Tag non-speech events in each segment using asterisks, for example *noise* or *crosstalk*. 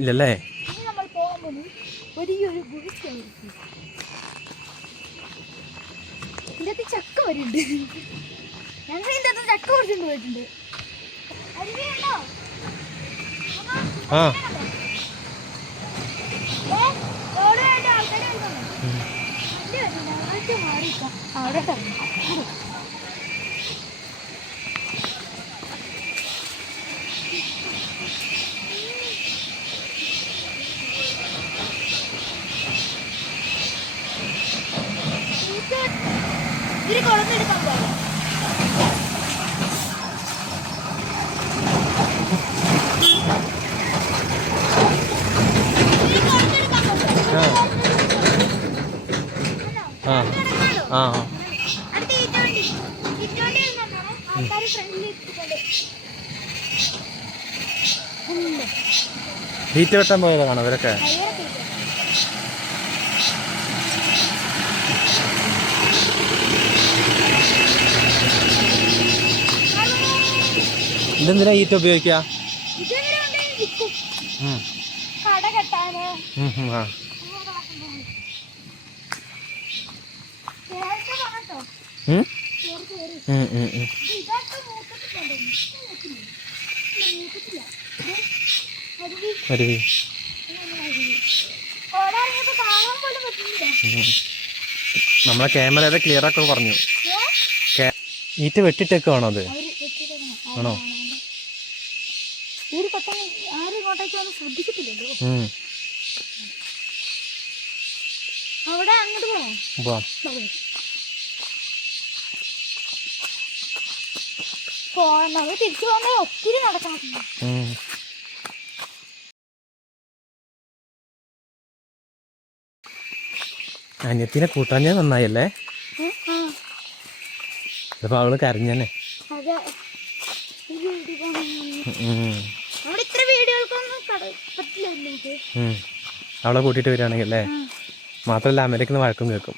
ഇല്ലല്ലേ? ചക്ക വരുന്നുണ്ട്. ഞങ്ങൾ ഇതിന്റെ അകത്ത് ചക്ക പോയിട്ടുണ്ട്. ആ. ഉണ്ട്. ഹീറ്റ് വെട്ടാൻ പോയതാണോ അവരൊക്കെ ടയറൊക്കെ ഇട്ടു. ഇതെന്തിനാ ഹീറ്റ് ഉപയോഗിക്കുക ഇതെങ്ങനെ കൊണ്ടുപോയി വിൽക്കും? ഉം. കട കെട്ടാന് ഉം, ഉം, ആ നേരത്തെ പറഞ്ഞോ ഉം? കേറി കേറി ഉം, ഉം, ഉം. ഇത് ഇതൊക്കെ മൂക്കത്തിൽ കൊണ്ടുവന്നു ഇത് മൂക്കില്ല. ഇല്ല, മൂക്കത്തില്ല. ഇത് അരുവി. അരുവി ഇങ്ങനെ അരുവി. അവിടെ ഇറങ്ങിയപ്പോ കാണാൻ ഈറ്റ ഉപയോഗിക്കുക. നമ്മളെ ക്യാമറയുടെ ക്ലിയർ ഒക്കെ പറഞ്ഞു ഈറ്റ വെട്ടിട്ടേക്കാണോ അത്? ആണോ? ആ, ആ. ഇവർ പെട്ടെന്ന് വന്ന് ശ്രദ്ധിക്കത്തില്ലല്ലോ. അവിടെ അങ്ങോട്ട് പോണോ? തിരിച്ചു പോകുന്നത് ഒത്തിരി നടക്കണം. അനിയത്തിനെ കൂട്ടാൻ ഞാൻ നന്നായല്ലേ? അപ്പൊ അവൾ കരഞ്ഞനെ അവളെ കൂട്ടിയിട്ട് വരികയാണെങ്കിൽ അല്ലേ? മാത്രല്ല മാത്രമല്ല അമേരിക്കുന്ന വഴക്കും കേൾക്കും.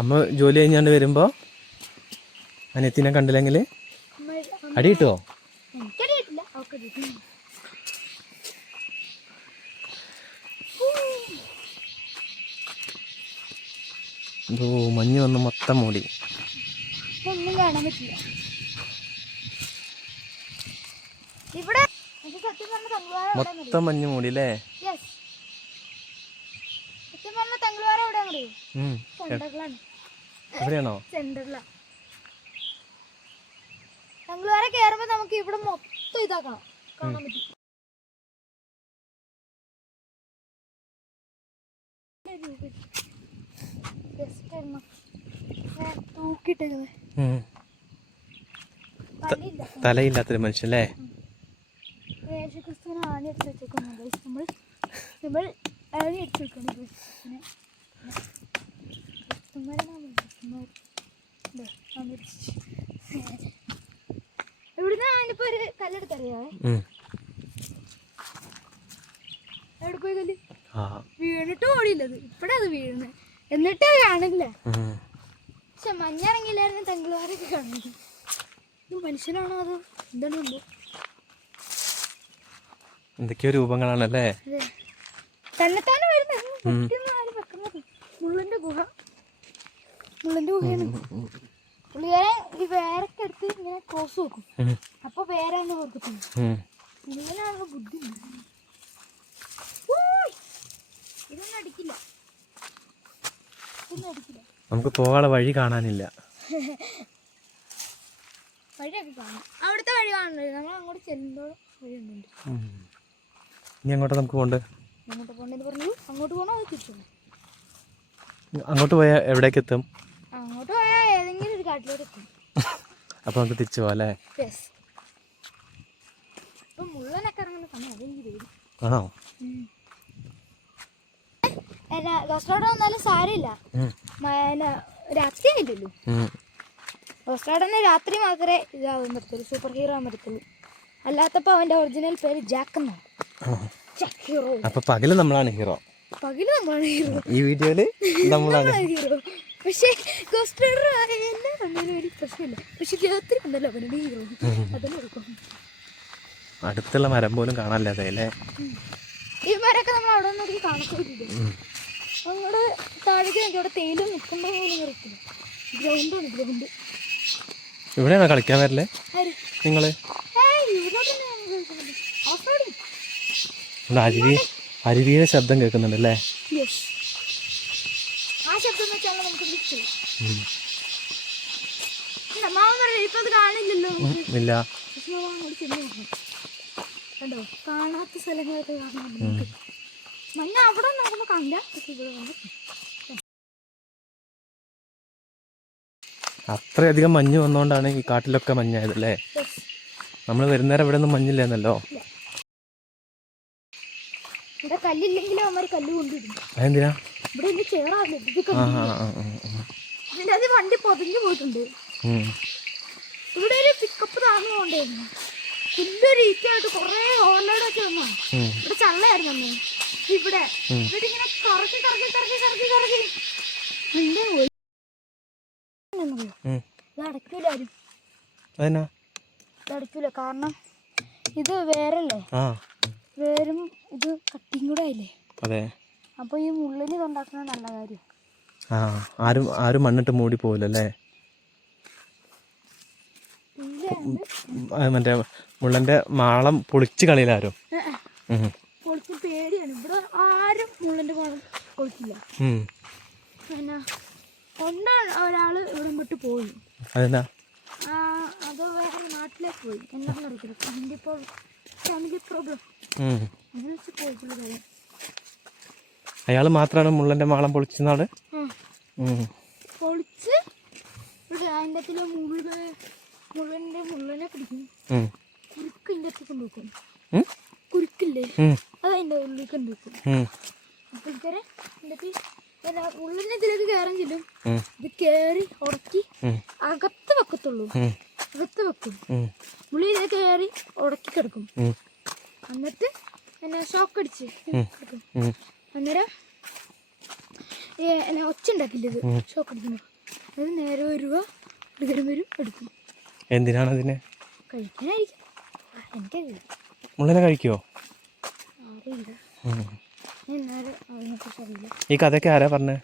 അമ്മ ജോലി കഴിഞ്ഞാണ്ട് വരുമ്പോൾ അനിയത്തിനെ കണ്ടില്ലെങ്കിൽ അടി കിട്ടുമോ. ഓ മഞ്ഞ് വന്ന് മൊത്തം മൂടി. ഒന്നും കാണാൻ പറ്റില്ല. ഇവിടെ ഇത് സത്യം പറഞ്ഞ തങ്കുവാര മൊത്തം മഞ്ഞ് മൂടി അല്ലേ എവിടെയാണ്? നമുക്ക് ഇവിടെ മൊത്തം ഇതാക്കണം. കാണാൻ പറ്റും. തലയില്ലാത്തൊരു മനുഷ്യൻ അല്ലേ യേശുക്രിസ്തുവിനെ ആണി എടുത്ത് വെച്ചേക്കുന്നു guys. നമ്മൾ നമ്മൾ എടുത്ത് വെക്കണം. പിന്നെ. ഇവിടുന്ന് ഞാനിപ്പോ ഒരു കല്ലെടുത്തറിയാവേ. എവിടെ പോയി കല്ല്? വീണിട്ട് ഓടിയില്ലത് ഇപ്പഴത് വീഴുന്നത് എന്നിട്ട് കാണില്ല. പക്ഷെ മഞ്ഞിറങ്ങിയില്ലായിരുന്നു തെങ്കുളാരൊക്കെ കാണുന്നത്. ഇത് മനുഷ്യനാണോ അത് എന്താണ് എന്തൊക്കെയോ രൂപങ്ങളാണല്ലേ? തന്നെത്താനെ വരുന്നത് മുള്ളിന്റെ ഗുഹ. മുള്ളിന്റെ ഗുഹയാണ്. പുള്ളിക്കാരൻ ഈ വേരൊക്കെ എടുത്ത് ഇങ്ങനെ ക്രോസ് നോക്കും. അപ്പൊ വേരാണ് കൊടുക്കുന്നത് ഉം. ബുദ്ധി! ഇതൊന്നും അടിക്കില്ല. ഇതൊന്നും അടിക്കില്ല. നമുക്ക് പോകാനുള്ള വഴി കാണാനില്ല. *laughs* വഴിയൊക്കെ കാണാം. അവിടുത്തെ വഴി കാണുന്നില്ല നമ്മൾ അങ്ങോട്ട് ചെല്ലുമ്പോൾ വഴി ഇനി അങ്ങോട്ട് നമുക്ക് കൊണ്ട് അങ്ങോട്ട് പോകണ്ടെന്ന് പറഞ്ഞു അങ്ങോട്ട് പോകണോ അത് തിരിച്ചു അങ്ങോട്ട് പോയാൽ എവിടേക്ക് എത്തും? അങ്ങോട്ട് പോയാൽ ഏതെങ്കിലും ഒരു കാട്ടിലോട്ട് എത്തും. അപ്പോൾ നമുക്ക് തിരിച്ചു പോകാം അല്ലേ? ഇപ്പം മുള്ളനൊക്കെ ഇറങ്ങുന്ന സമയം അതെനിക്ക് പേടി. ആണോ? ഗോസ്ട്രോഡ് വന്നാലും സാരമില്ല. രാത്രി ആയില്ലല്ലോ. ഉം. രാത്രി മാത്രമേ ഇതാവാൻ സൂപ്പർ ഹീറോ ആവാൻ പറ്റത്തുള്ളൂ അല്ലാത്തപ്പോൾ അവന്റെ ഒറിജിനൽ പേര് ജാക്ക് എന്നാണ്. അപ്പോൾ പകൽ നമ്മളാണ് ഹീറോ പകൽ നമ്മളാണ് ഹീറോ ഈ വീഡിയോയിൽ നമ്മളാണ് ഹീറോ പക്ഷേ ഗോസ്റ്റ് റൈഡർ എല്ലാം വന്നതിന് ഒരു പ്രശ്നമില്ല. പക്ഷെ രാത്രി ഉണ്ടല്ലോ അവനാണ് ഹീറോ അതന്നെ എടുക്കും. അടുത്തുള്ള മരം പോലും കാണാല്ലേ അല്ലേ? ഈ മരമൊക്കെ നമ്മൾ അവിടെ നിന്ന് നോക്കി കാണത്തില്ല അവിടെ താഴേക്ക് നോക്കി അവിടെ തേയിലും നിൽക്കുമ്പോൾ പോലും നിർത്തില്ല ഗ്രൗണ്ടാണ് ഗ്രൗണ്ട് ഇവിടെയാണോ കളിക്കാൻ വരല്ലേ ആര്? ഇവിടെ അരുവി അരുവിയുടെ ശബ്ദം കേൾക്കുന്നുണ്ട് അല്ലേ? ആ ശബ്ദം വെച്ചാൽ നമുക്ക് ഇല്ല കണ്ടോ? കാണാത്ത സ്ഥലങ്ങളൊക്കെ മഞ്ഞ അവിടെ നോക്കുമ്പോൾ പക്ഷെ ഇവിടെ അത്രയധികം മഞ്ഞ് വന്നുകൊണ്ടാണ് ഈ കാട്ടിലൊക്കെ മഞ്ഞായത് അല്ലേ? യെസ് നമ്മൾ വരുന്നേരം ഇവിടെ ഒന്നും മഞ്ഞില്ലെന്നല്ലോ കല്ലില്ലെങ്കിലും അവന്മാർ കല്ല് കൊണ്ടിടും. അതെന്തിനാ? ഇവിടെ ഇത് കല്ല് അത് വണ്ടി പൊതിഞ്ഞു പോയിട്ടുണ്ട്. ഇവിടെ ഒരു പിക്കപ്പ് താഴ്ന്നു കൊണ്ടായിരുന്നു വലിയൊരു ഈറ്റയായിട്ട് കുറേ ഓർലോഡൊക്കെ വന്നു ഇവിടെ ചള്ളയായിരുന്നു അമ്മേ ഇവിടെ. ഇവിടെ ഇങ്ങനെ കറക്കി കറക്കി കറക്കി കറക്കി കറക്കി. ഇത് അടയ്ക്കൂല ആരും. കാരണം ഇത് വേറല്ലേ വേരും ആയില്ലേ അതെ. അപ്പോൾ ഈ മുള്ളിന് ഇതുണ്ടാക്കുന്നത് നല്ല കാര്യം. ആ ആരും ആരും മണ്ണിട്ട് മൂടി ആ, മറ്റേ മുള്ളന്റെ മാളം പൊളിച്ച് കളിയിലാരും ആരും. പൊളിച്ച് പേടിയാണ്. ഇവിടെ ആരും മുള്ളന്റെ മാളം ഉം. പിന്നെ കൊണ്ടാണ് ഒരാൾ ഇവിടെ വിട്ട് പോയി. അതെന്നാ? ആ, അത് വേറെ നാട്ടിലേക്ക് പോയി. എന്താണെന്ന് അറിയത്തില്ല. Family problem family problem. അങ്ങനെ വെച്ച് പോയിട്ടുള്ള കാര്യം. അയാൾ മാത്രമാണ് മുള്ളന്റെ മാളം പൊളിച്ചെന്നാൾ ഉം. പൊളിച്ച് അതിന്റെ മുള്ളിന്റെ മുള്ളിനെ പിടിക്കും കുരുക്ക് ഇതിന്റെ അകത്ത് കൊണ്ടുവെക്കും ഉം? കുരുക്കില്ലേ ഉം. അത് അതിന്റെ ഉള്ളിൽ കൊണ്ടുവെക്കും ഉം. അപ്പോഴത്തേരെ എന്നിട്ട് ഉള്ളിന്റെ ഇതിലേക്ക് കയറാൻ ചെല്ലും ഇത് കയറി ഉടക്കി ഉം. അകത്ത് വെക്കത്തുള്ളൂ അകത്ത് വെക്കും ഉം. ഉള്ളിലേക്ക് കയറി ഉടക്കി കിടക്കും ഉം. എന്നിട്ട് പിന്നെ ഷോക്ക് അടിച്ച് കിടക്കും. അന്നേരം ഒച്ച ഉണ്ടാക്കില്ല ഇത്. ഷോക്ക് അടിക്കുമ്പോൾ അത് നേരെ വരിക എടുക്കലും വരും എടുക്കും. എന്തിനാണ് അതിനെ? കഴിക്കാനായിരിക്കും. എനിക്കറിയില്ല. മുള്ളനെ കഴിക്കുമോ അറിയില്ല. ഈ കഥയൊക്കെ ആരാ പറഞ്ഞേ?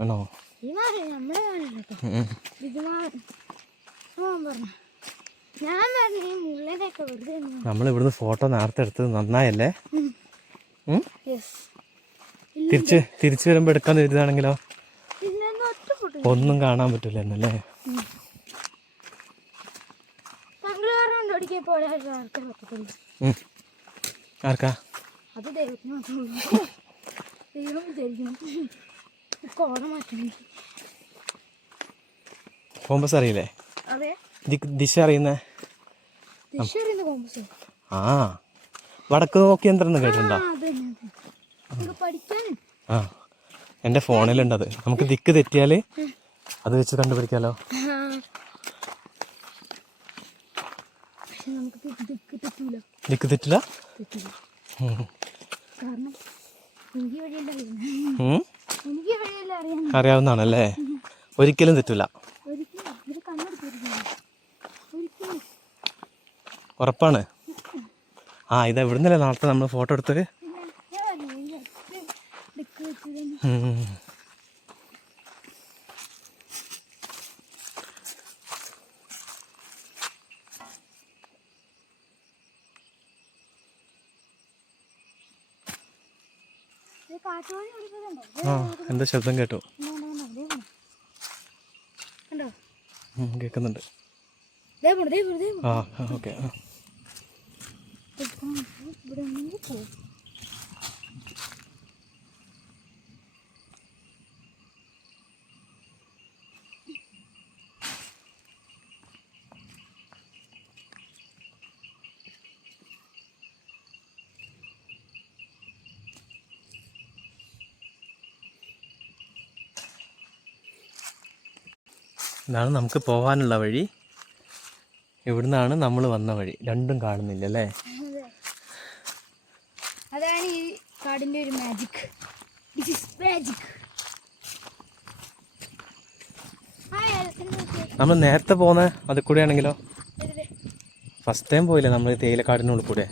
ആണോ? ഈ. പറഞ്ഞു. നമ്മൾ ഇവിടുന്ന് ഫോട്ടോ നേരത്തെ എടുത്തത് നന്നായല്ലേ? തിരിച്ച് തിരിച്ചു വരുമ്പോ എടുക്കാൻ കരുതാണെങ്കിലോ ഒന്നും കാണാൻ പറ്റൂല എന്നല്ലേ. ആർക്കാ? അത് ദൈവത്തിന് മാത്രമേ ഉള്ളൂ. ദൈവം വിചാരിക്കണം കോട മാറ്റണം കോമ്പസ് അറിയില്ലേ ദിശ അറിയുന്നേ? ആ വടക്ക് നോക്കി യന്ത്രം കേട്ടിട്ടുണ്ടോ ആ എന്റെ ഫോണിലുണ്ട് അത് എന്റെ നമുക്ക് ദിക്ക് തെറ്റിയാൽ അത് വെച്ച് കണ്ടുപിടിക്കാലോ ദിക്ക് തെറ്റൂല ദിക്ക് തെറ്റില്ല അറിയാവുന്നതാണല്ലേ? ഒരിക്കലും കാരണം എനിക്ക് ഈ വഴിയല്ല അറിയുന്നത് ഉം. എനിക്ക് ഈ വഴിയല്ല അറിയാൻ അറിയാവുന്നതാണല്ലേ ഒരിക്കലും തെറ്റില്ല ഒരിക്കലും ഇത് കണ്ണെടുത്തിരിക്കുന്നു ഒരിക്കലും ഉറപ്പാണ്. ആ ഇത് നിന്നല്ലേ നാളത്തെ നമ്മൾ ഫോട്ടോ എടുത്തത്? ആ എന്താ ശബ്ദം കേട്ടോ. കേൾക്കുന്നുണ്ട് ആ ഓക്കെ ഇപ്പം ഇതാണ് നമുക്ക് പോകാനുള്ള വഴി. ഇവിടുന്നാണ് നമ്മൾ വന്ന വഴി. രണ്ടും കാണുന്നില്ല അല്ലേ അതെ അതാണ് ഈ കാടിന്റെ ഒരു മാജിക് ദിസ് ഇസ് മാജിക്. നമ്മൾ നേരത്തെ പോകുന്ന അതിൽ കൂടെ ആണെങ്കിലോ. ഫസ്റ്റ് ടൈം പോയില്ലേ നമ്മൾ തേയിലക്കാടിനുള്ളിൽ കൂടെ